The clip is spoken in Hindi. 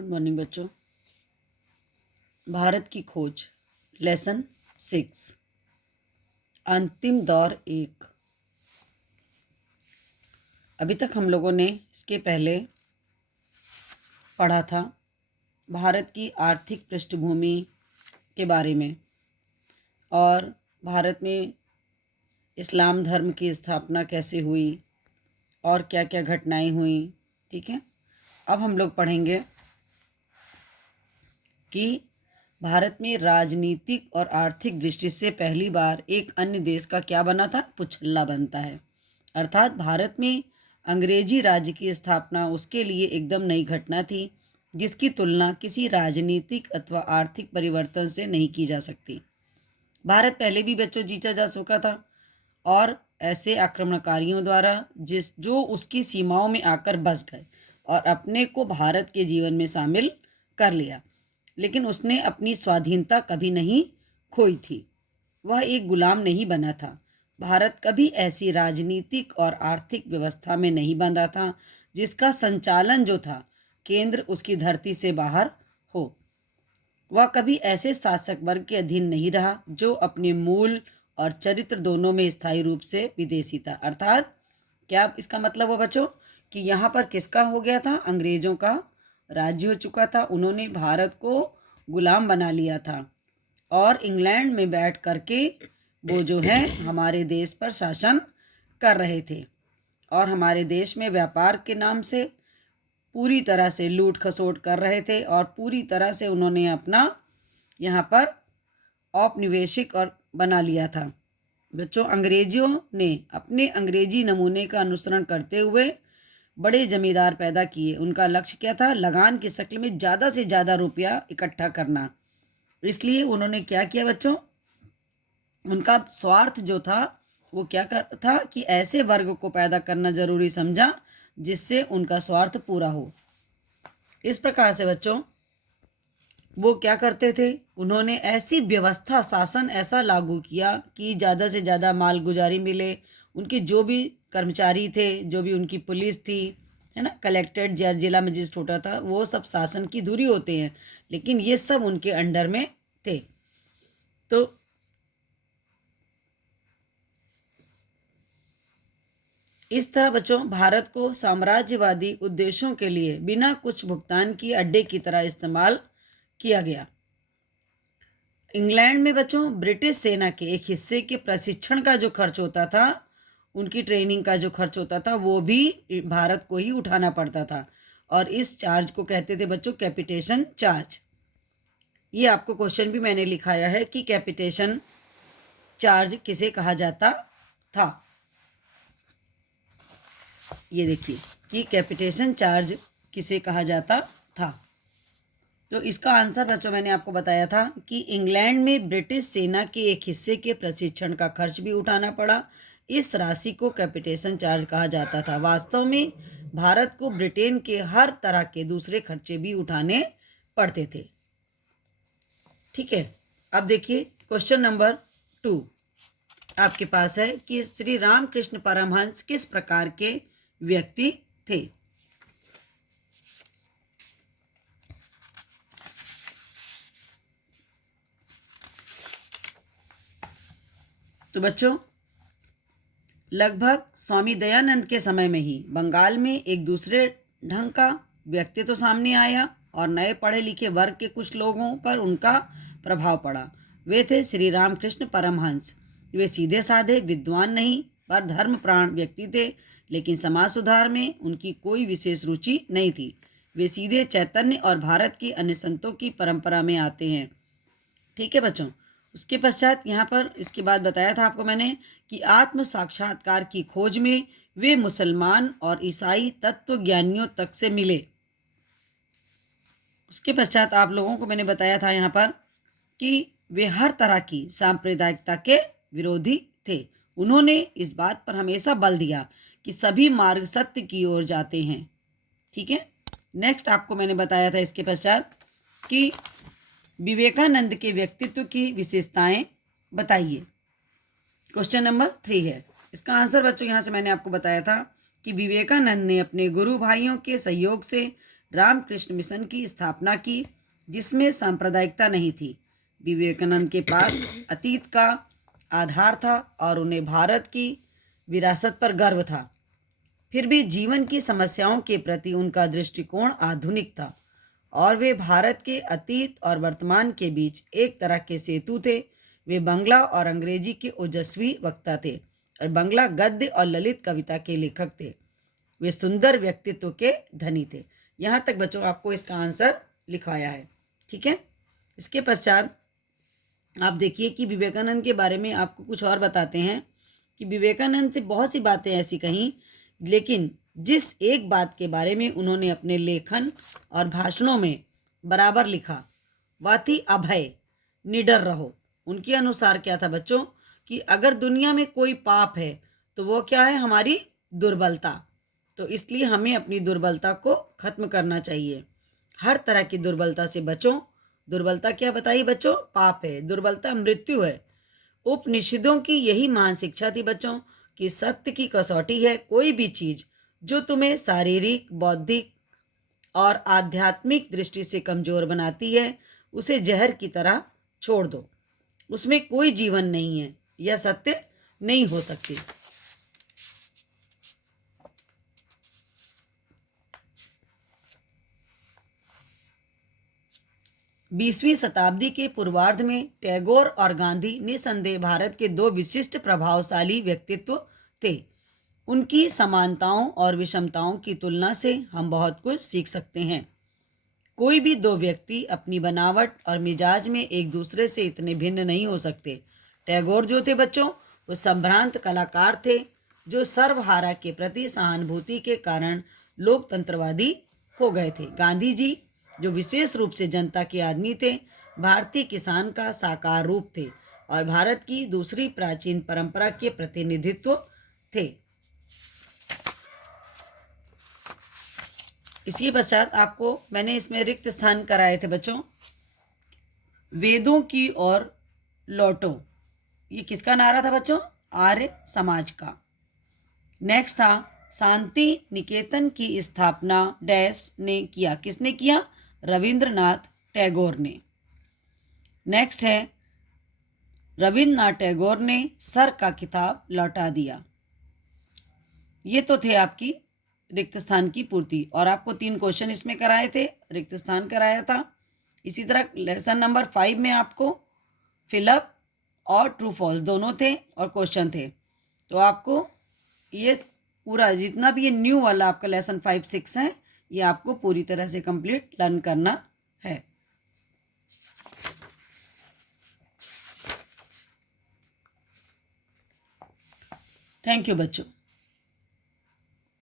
गुड मॉर्निंग बच्चों। भारत की खोज लेसन 6 अंतिम दौर 1। अभी तक हम लोगों ने इसके पहले पढ़ा था भारत की आर्थिक पृष्ठभूमि के बारे में और भारत में इस्लाम धर्म की स्थापना कैसे हुई और क्या क्या घटनाएं हुई। ठीक है, अब हम लोग पढ़ेंगे कि भारत में राजनीतिक और आर्थिक दृष्टि से पहली बार एक अन्य देश का क्या बना था, पुछल्ला बनता है। अर्थात भारत में अंग्रेजी राज्य की स्थापना उसके लिए एकदम नई घटना थी जिसकी तुलना किसी राजनीतिक अथवा आर्थिक परिवर्तन से नहीं की जा सकती। भारत पहले भी बच्चों जीता जा चुका था और ऐसे आक्रमणकारियों द्वारा जो उसकी सीमाओं में आकर बस गए और अपने को भारत के जीवन में शामिल कर लिया, लेकिन उसने अपनी स्वाधीनता कभी नहीं खोई थी। वह एक गुलाम नहीं बना था। भारत कभी ऐसी राजनीतिक और आर्थिक व्यवस्था में नहीं बंधा था जिसका संचालन जो था केंद्र उसकी धरती से बाहर हो। वह कभी ऐसे शासक वर्ग के अधीन नहीं रहा जो अपने मूल और चरित्र दोनों में स्थायी रूप से विदेशी था। अर्थात क्या इसका मतलब हो बच्चों कि यहाँ पर किसका हो गया था, अंग्रेजों का राज्य हो चुका था। उन्होंने भारत को गुलाम बना लिया था और इंग्लैंड में बैठ करके वो जो है हमारे देश पर शासन कर रहे थे और हमारे देश में व्यापार के नाम से पूरी तरह से लूट खसोट कर रहे थे और पूरी तरह से उन्होंने अपना यहाँ पर औपनिवेशिक और बना लिया था। बच्चों, अंग्रेजियों ने अपने अंग्रेजी नमूने का अनुसरण करते हुए बड़े जमींदार पैदा किए। उनका लक्ष्य क्या था, लगान की शक्ल में ज़्यादा से ज़्यादा रुपया इकट्ठा करना। इसलिए उन्होंने क्या किया बच्चों, उनका स्वार्थ जो था वो क्या था कि ऐसे वर्ग को पैदा करना ज़रूरी समझा जिससे उनका स्वार्थ पूरा हो। इस प्रकार से बच्चों वो क्या करते थे, उन्होंने ऐसी व्यवस्था शासन ऐसा लागू किया कि ज़्यादा से ज़्यादा मालगुजारी मिले। उनके जो भी कर्मचारी थे, जो भी उनकी पुलिस थी, है ना, कलेक्टेड जिला मजिस्ट्रेट होता था, वो सब शासन की धुरी होते हैं, लेकिन ये सब उनके अंडर में थे। तो इस तरह बच्चों भारत को साम्राज्यवादी उद्देश्यों के लिए बिना कुछ भुगतान किए अड्डे की तरह इस्तेमाल किया गया। इंग्लैंड में बच्चों ब्रिटिश सेना के एक हिस्से के प्रशिक्षण का जो खर्च होता था, उनकी ट्रेनिंग का जो खर्च होता था, वो भी भारत को ही उठाना पड़ता था और इस चार्ज को कहते थे बच्चों कैपिटेशन चार्ज। ये आपको क्वेश्चन भी मैंने लिखाया है कि कैपिटेशन चार्ज किसे कहा जाता था। ये देखिए कि कैपिटेशन चार्ज किसे कहा जाता था। तो इसका आंसर बच्चों मैंने आपको बताया था कि इंग्लैंड में ब्रिटिश सेना के एक हिस्से के प्रशिक्षण का खर्च भी उठाना पड़ा। इस राशि को कैपिटेशन चार्ज कहा जाता था। वास्तव में भारत को ब्रिटेन के हर तरह के दूसरे खर्चे भी उठाने पड़ते थे। ठीक है, अब देखिए क्वेश्चन नंबर 2 आपके पास है कि श्री रामकृष्ण परमहंस किस प्रकार के व्यक्ति थे। तो बच्चों लगभग स्वामी दयानंद के समय में ही बंगाल में एक दूसरे ढंग का व्यक्तित्व सामने आया और नए पढ़े लिखे वर्ग के कुछ लोगों पर उनका प्रभाव पड़ा। वे थे श्री रामकृष्ण परमहंस। वे सीधे साधे विद्वान नहीं पर धर्मप्राण व्यक्ति थे, लेकिन समाज सुधार में उनकी कोई विशेष रुचि नहीं थी। वे सीधे चैतन्य और भारत की अन्य संतों की परंपरा में आते हैं। ठीक है बच्चों, उसके पश्चात यहाँ पर इसके बाद बताया था आपको मैंने कि आत्म साक्षात्कार की खोज में वे मुसलमान और ईसाई तत्वज्ञानियों तक से मिले। उसके पश्चात आप लोगों को मैंने बताया था यहाँ पर कि वे हर तरह की सांप्रदायिकता के विरोधी थे। उन्होंने इस बात पर हमेशा बल दिया कि सभी मार्ग सत्य की ओर जाते हैं। ठीक है, नेक्स्ट आपको मैंने बताया था इसके पश्चात कि विवेकानंद के व्यक्तित्व की विशेषताएं बताइए। क्वेश्चन नंबर 3 है। इसका आंसर बच्चों यहाँ से मैंने आपको बताया था कि विवेकानंद ने अपने गुरु भाइयों के सहयोग से रामकृष्ण मिशन की स्थापना की, जिसमें सांप्रदायिकता नहीं थी। विवेकानंद के पास अतीत का आधार था और उन्हें भारत की विरासत पर गर्व था। फिर भी जीवन की समस्याओं के प्रति उनका दृष्टिकोण आधुनिक था और वे भारत के अतीत और वर्तमान के बीच एक तरह के सेतु थे। वे बांग्ला और अंग्रेजी के ओजस्वी वक्ता थे और बांग्ला गद्य और ललित कविता के लेखक थे। वे सुंदर व्यक्तित्व के धनी थे। यहाँ तक बच्चों आपको इसका आंसर लिखाया है, ठीक है। इसके पश्चात आप देखिए कि विवेकानंद के बारे में आपको कुछ और बताते हैं कि विवेकानंद से बहुत सी बातें ऐसी कहीं, लेकिन जिस एक बात के बारे में उन्होंने अपने लेखन और भाषणों में बराबर लिखा वह थी अभय, निडर रहो। उनके अनुसार क्या था बच्चों कि अगर दुनिया में कोई पाप है तो वो क्या है, हमारी दुर्बलता। तो इसलिए हमें अपनी दुर्बलता को खत्म करना चाहिए। हर तरह की दुर्बलता से बचो। दुर्बलता क्या बताइए बच्चों, पाप है। दुर्बलता मृत्यु है। उपनिषदों की यही महान शिक्षा थी बच्चों कि सत्य की कसौटी है। कोई भी चीज जो तुम्हें शारीरिक, बौद्धिक और आध्यात्मिक दृष्टि से कमजोर बनाती है उसे जहर की तरह छोड़ दो। उसमें कोई जीवन नहीं है, यह सत्य नहीं हो सकती। 20वीं शताब्दी के पूर्वार्ध में टैगोर और गांधी निसंदेह भारत के दो विशिष्ट प्रभावशाली व्यक्तित्व थे। उनकी समानताओं और विषमताओं की तुलना से हम बहुत कुछ सीख सकते हैं। कोई भी दो व्यक्ति अपनी बनावट और मिजाज में एक दूसरे से इतने भिन्न नहीं हो सकते। टैगोर जो थे बच्चों, वो संभ्रांत कलाकार थे जो सर्वहारा के प्रति सहानुभूति के कारण लोकतंत्रवादी हो गए थे। गांधी जी जो विशेष रूप से जनता के आदमी थे, भारतीय किसान का साकार रूप थे और भारत की दूसरी प्राचीन परंपरा के प्रतिनिधित्व थे। इसी पश्चात आपको मैंने इसमें रिक्त स्थान कराए थे बच्चों। वेदों की ओर लौटो, ये किसका नारा था बच्चों? आर्य समाज का। नेक्स्ट था शांति निकेतन की स्थापना डैश ने किया। किसने किया? रविंद्रनाथ टैगोर ने। नेक्स्ट है रविंद्रनाथ टैगोर ने सर का खिताब लौटा दिया। ये तो थे आपकी रिक्त स्थान की पूर्ति और आपको 3 क्वेश्चन इसमें कराए थे, रिक्त स्थान कराया था। इसी तरह लेसन नंबर 5 में आपको फिलअप और ट्रू फॉल्स दोनों थे और क्वेश्चन थे। तो आपको ये पूरा जितना भी ये न्यू वाला आपका लेसन 5, 6 है, ये आपको पूरी तरह से कंप्लीट लर्न करना है। थैंक यू बच्चों।